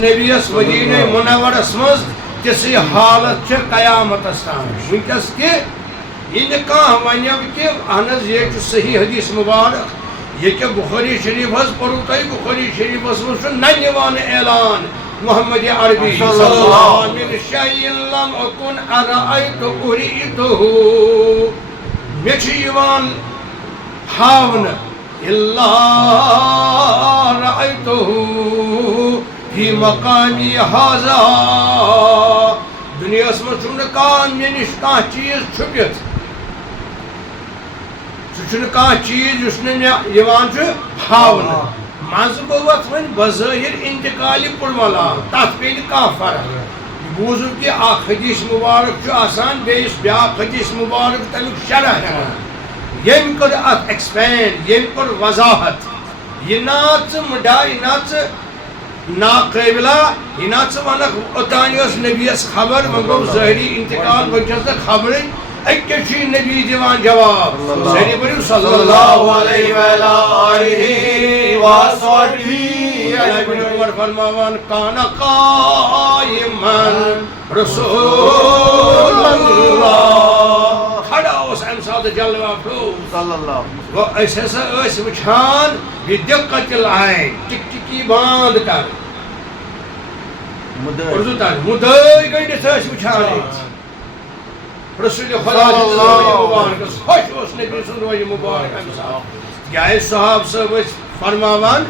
نبیس مدینہ منورس مز تسی حالت قیامت تان ونکس کہ یہ ون کہ اہن یہ صحیح حدیث مبارک یہ کہ بخاری شریف پڑھو تھی بخاری شریفس من نوان اعلان محمد عربی صلی اللہ من شیء لم اکن ارأیت ارئیتہ میوان ہاون الا رأیتہ فی مقامی حاضا دنیا من مے نش کان چیز چھپت سہ چیز اس ہاون مز گو ات ون بظاہر انتقال پڑملا تر پی فرق بوزو کہ حدیث مبارک آسان بیس بیا حدیث مبارک تمیک شرح یم کر ات ایکسپینڈ یم کر وضاحت یہ ناچ مڈا یہ ناچ ناقابلہ یہ ناچ ونک اوتان نبیس خبر وہ گو ظاہری انتقال ونکس خبر اکے نبی دیوان جواب سری بڑھو صلی اللہ علیہ وآلہ وسلم فرماوان کان قائما رسول اللہ کھڑا اس ام ساتھ جلوہ افروز صلی اللہ وہ ایسے ایسے وچھان بدقت العین ٹک ٹکی باندھ کر اردو تان مدعی گئی ایسے وچھان رسول خدا مبارک خوش اس نبی سن روی مبارک ام صاحب یا صحاب صاحب فرماوان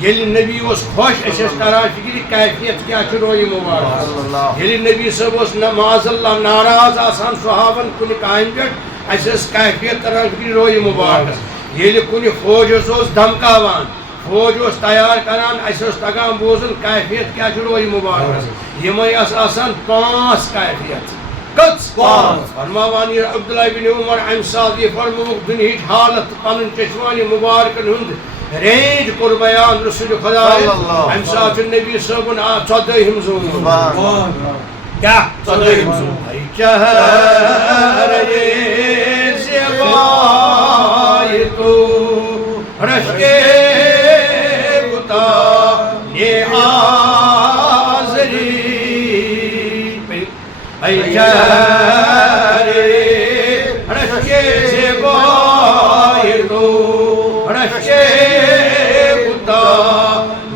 یلی نبی اس خوش اس کران فکر کیفیت کیا روی مبارک یلی نبی صاحب اس معاذ اللہ ناراض آسان صحابن کن قائم پہ اس کیفیت کران فکر روی مبارک یلی کن فوج اس دھمکاوان فوج اس تیار کران اس تگان بوزن کیفیت کیا روی مبارک یہ آسان 5 کیفیت فرماوانی عبداللہ بن عمر ام ساتھ یہ فرموک دنہیچ حالت پنن چشمانی مبارکن ہند رینج کر بیان رسول خدا ام ساتھ نبی صاحبن 14 زون کیا 14 زون ای چہر زیبائی تو رشک بتا یہ آزری ای چہر رشک زیبائی تو رشک بتا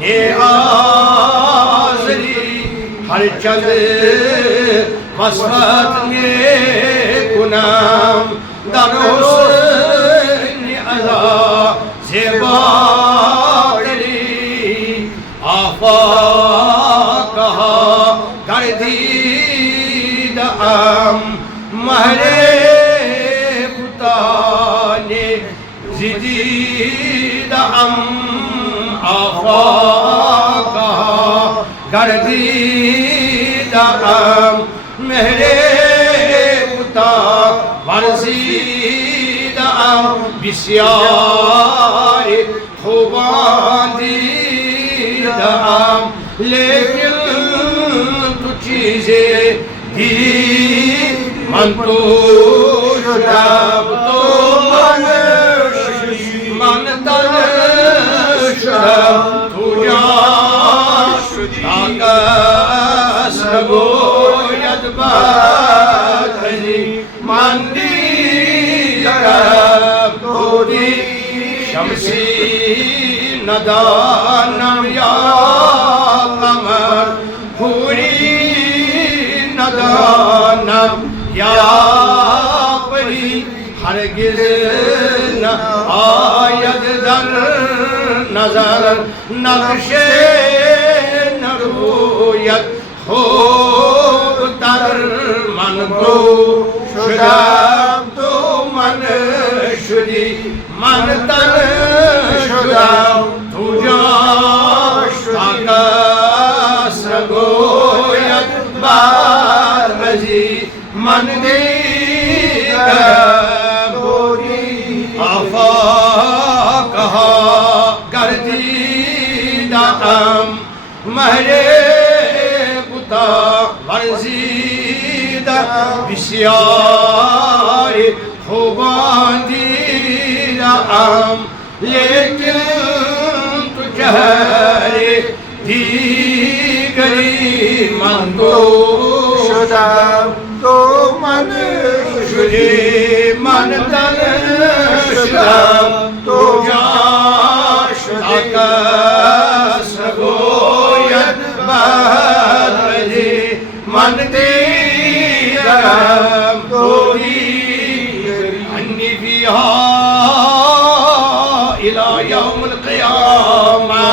یہ آزری ہر چند مسفت میں کنام در حسن عزا زیبا تری آفاق کہا گردید مہر بتانے زدید آفاق کہا گردید مہر بتا ورزید بسیار خوبان دید لیکن تو چیزیں دی من تو شدب تو من تر شدب تو جان تاکس گوید بدری من دیگر تو دی شمسی ندانم یا قمر پوری ندانم یا پری ہرگز نہ آید در نظر نقش نہ روید خوب تر من کو شدم تو من شدی من تر شدم تو جاش آکاس گوید بارزی من دیگر آفاقها گردیدم مهر بتا ورزیدم بسیار خوبان دیدم لیکن تو چهره دیگر شدم تو من شدی من تن شدم تو جا کس گوید بدی من دیدم تو دیگری انی فیها الى یوم القیامة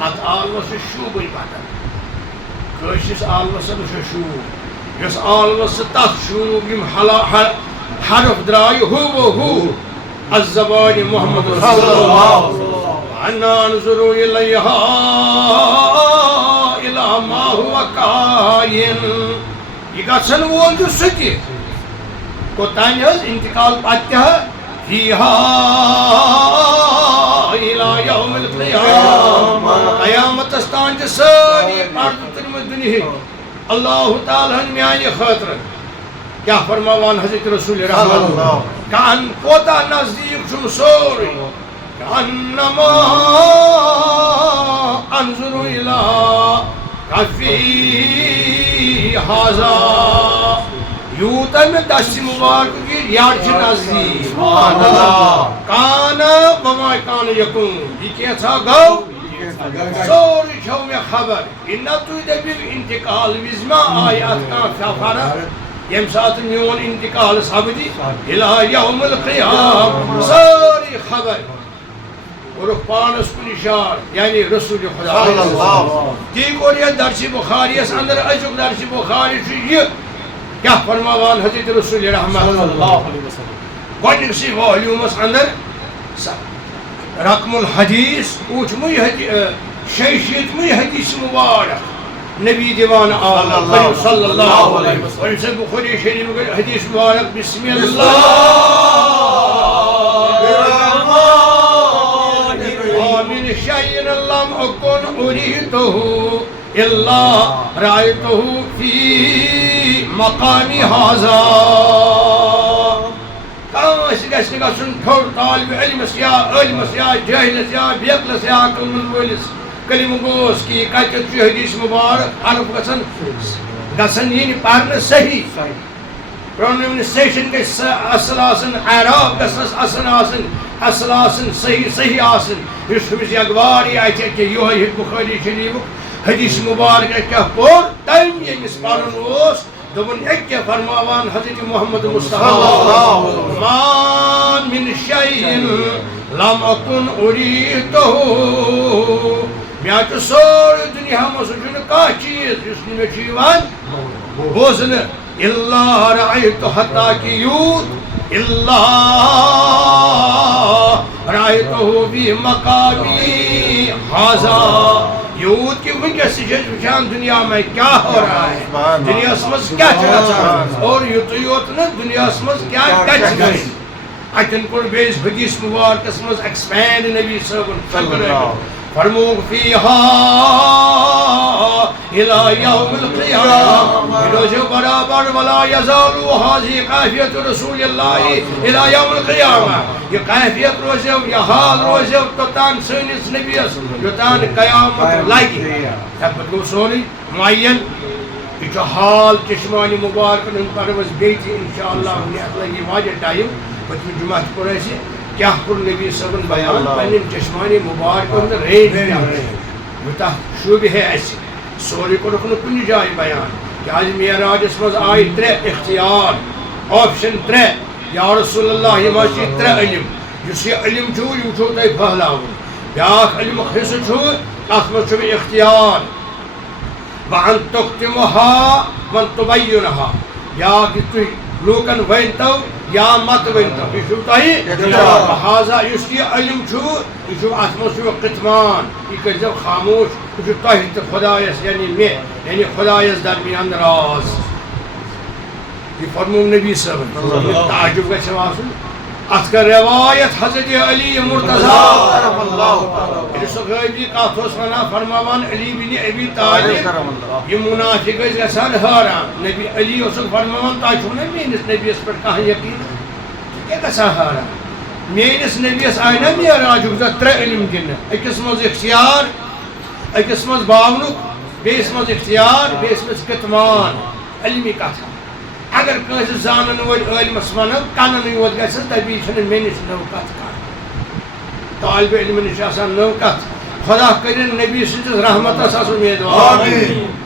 ات آلوس شوب بدن کشس آلوس شوب یس آلوس تت شوب یم حرف درائی ہو از زبان محمد صلی اللہ علیہ وسلم انا نظر الیہا الى ما هو کائن یہ گژھن وول جو ستی کوتان حظ انتقال پتہ فیہا الى یوم القیامہ قیامت استان چھ ساری پرد ترمت دنیا اللہ تعالیٰ میانہ خاطر کیا فرماوان حضرت رسول رحمت کان کوتا نزدیک چھم سوری کانما انظر الى کفی حاضا یوتا میں دست مبارک کی یار چھ نزدیک کانا وما کان یکون یہ کیا تھا گو سوری چھو میں خبر انہا توی دبیر انتقال وزما آیات کان فیفارا یم سات میون انتقال سبدی الہ یوم القیام ساری خبر اور پانس کن اشار یعنی رسول خدا دیکھ اور یہ درس بخاری اس اندر اجک درس بخاری یہ کیا فرماوان حضرت رسول رحمت گوڑنک سی والیوم اس اندر رقم الحدیث اوچ مئی شیشیت مئی حدیث مبارک نبی دیوان آمد صلی اللہ علیہ وسلم سے بخاری شریف حدیث مبارک بسم اللہ ومن شيء لم أكن أريده إلا رأيته في مقام هذا کانٛسہِ گژھِ نہٕ گژھُن ٹھوٚر طالبِ علمس یا عٲلمس یا جٲہلس یا بیقلس یا عقل منٛد وٲلِس کلمہ گوس کہ یہ کتیٚتھ چھُ حدیث مبارک حرف گژھن یِنۍ پرنہٕ صحیح پروننسیشن گژھِ اصل آسن اعراب گژھنس اصل آسن صحیح آسن یُس ہُمِس یگواری آسہِ کہ یِہوٚے بخاری شریفُک حدیث مبارک کیٛاہ پوٚر تٔمۍ ییٚمِس پرُن اوس دوٚپُن اکیٛاہ فرماوان حضرت محمد مصطفیٰ ما من شیء لم اکن اریدہ مےٚ چھُ سورُے دُنیا منٛز سُہ چھُنہٕ کانٛہہ چیٖز یُس نہٕ مےٚ چھُ یِوان بوزنہٕ الا رأيت حتى كيوت الا رأيته بمقامي هذا یوت کہ ونکس وچان دنیا میں کیا ہو رہا ہے دنیا مز کیا اور یوت نا دنیا مز کیا گچ گئی اتن کور بیس حدیث مبارکس مز ایکسپینڈ نبی صاحب فرموک فیہا الى یوم القیامہ روزو برابر ولا یزالو حاضی قیفیت رسول اللہ الى یوم القیامہ یہ قیفیت روزو یہ حال روزو توتان سینس نبیس یوتان قیامت لگی تبت گو سوری معین یہ حال چشمانی مبارکن ان پروز بیتی انشاءاللہ لگی واجہ ٹائم پتم جمعہ پر ایسے کیا کر نبی صاحب بیان پنن چشمانی مبارک اندر رینج یوتہ شوبہ ہے ایسے سوری کو رکھنے کنی جائے بیان کہ آج معراج اس مز آئی 3 اختیار آپشن 3 یا رسول اللہ یہ ماشی 3 علم جس یہ علم چھو یہ چھو تے پہلاؤں بیاک علم خیص چھو اسمت چھو اختیار وان تختمها وان تبینها بیاک توی لوکن وینتو یا مت ونتو یہ چھو تائی لہذا اس کی علم چھو یہ چھو اسمت چھو قتمان یہ کہ جب خاموش یہ چھو تاہت خدایس یعنی میں یعنی خدایس درمیان راز یہ فرمون نبی صلی اللہ علیہ وسلم تعجب کا شواسن اس کا روایت حضرت علی مرتضیٰ یہ سغیبی قاتوس ونا فرماوان علی بن ابی طالب یہ منافق اس گسان حرام نبی علی اسک فرماوان تاچو نا مینس نبی اس پر کہاں یقین یہ گسان حرام مینس نبی اس آئینا معراج گزا 3 علم دن اکس مز اختیار اکس مز باونک بیس مز اختیار بیس مز کتمان علمی کتھا اگر کٲنٛسہِ زانن وٲلۍ عٲلمس ونو کننٕے یوت گژھس دپی چھُنہٕ مےٚ نِش نٔو کتھ کانٛہہ طالبہِ علمہِ نِش چھِ آسان نٔو کتھ خدا کٔرِنۍ نبی سٕنٛدِس رحمتس آسو امیدوار آمیٖن